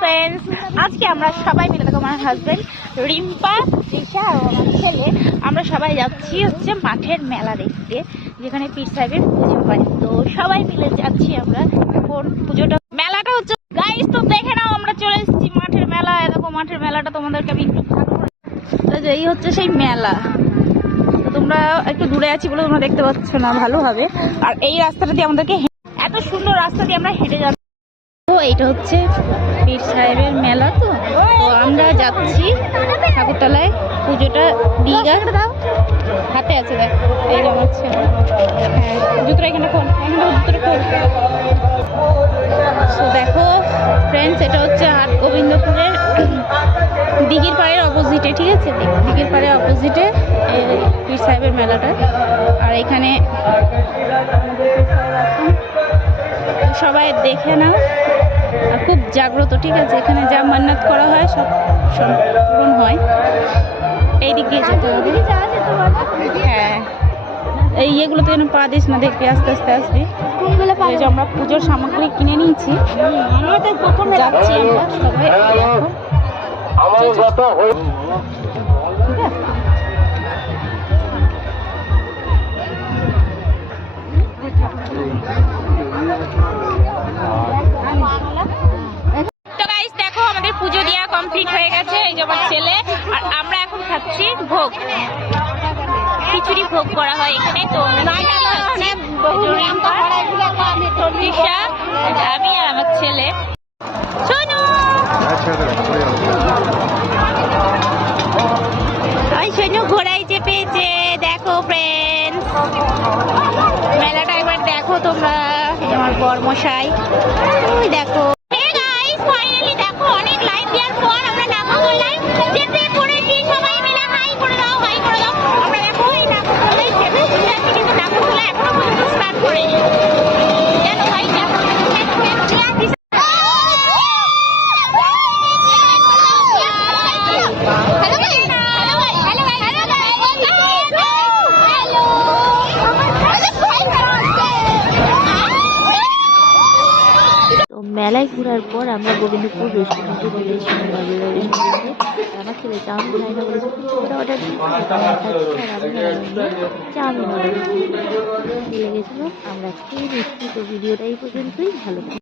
Friends, আজকে আমরা সবাই মিলে, দেখো আমার হাজবেন্ড রিম্পা, রিশা আর আমার ছেলে, আমরা সবাই যাচ্ছি হচ্ছে মাঠের মেলা দেখতে, যেখানে পীর সাহেবের পুজো হয়। তো সবাই মিলে যাচ্ছি আমরা। এখন পুজোটা, মেলাটা হচ্ছে গাইস, তো দেখে নাও আমরা চলে এসেছি মাঠের মেলায়। দেখো মাঠের মেলাটা তোমাদেরকে আমি একটু ভালো করে, এই হচ্ছে সেই মেলা। তো তোমরা একটু দূরে আছি বলে তোমরা দেখতে পাচ্ছ না ভালোভাবে। আর এই রাস্তাটা দিয়ে আমাদেরকে, এত সুন্দর রাস্তা দিয়ে আমরা হেঁটে যাচ্ছি। তো এইটা হচ্ছে পীর সাহেবের মেলা। তো আমরা যাচ্ছি ঠাকুরতলায় পুজোটা দীঘা হাতে আছে। দেখ এই হচ্ছে, হ্যাঁ জুতোটা এখানে খোল, জুতোটা খোল। তো দেখো ফ্রেন্ডস, এটা হচ্ছে হাট গোবিন্দপুরের দিঘির পাড়ের অপোজিটে, ঠিক আছে? দিঘির পাড়ের অপোজিটে পীর সাহেবের মেলাটা। আর এখানে সবাই দেখে নাও। আর খুব জাগ্রত, ঠিক আছে? এখানে যা মান্নাত করা হয় সব পূরণ হয়। এই দিক দিয়ে যেতে হবে। হ্যাঁ, এই ইয়েগুলোতে যেন পা দিস না, দেখবি আস্তে আস্তে আসবি। এই যে আমরা পুজোর সামগ্রী কিনে নিয়েছি, যাচ্ছি আমরা সবাই এখন। ঠিক আছে, দেখো আমাদের পুজো দেওয়া কমপ্লিট হয়ে গেছে। এই যে আমার ছেলে আর আমরা এখন খাচ্ছি ভোগ, খিচুড়ি ভোগ করা হয় এখানে। তো আমি আর আমার ছেলে সোনু, ওই সোনু ঘোড়ায় চেপেছে। দেখো ফ্রেন্ডস, মেলাটা একবার দেখো তোমরা। আমার বরমশাই, ওই দেখো। মেলায় ঘোরার পর আমরা গোবিন্দপুর রেস্টুরেন্টে চলে এসেছি। আমার ছেলে চাউমিন খাই না বলেছে, ওটা অর্ডার দিয়েছি। চাউমিন অর্ডার দিয়েছি, লেগেছিল। আমরা খেয়ে নিচ্ছি। তো ভিডিওটা এই পর্যন্তই, ভালো।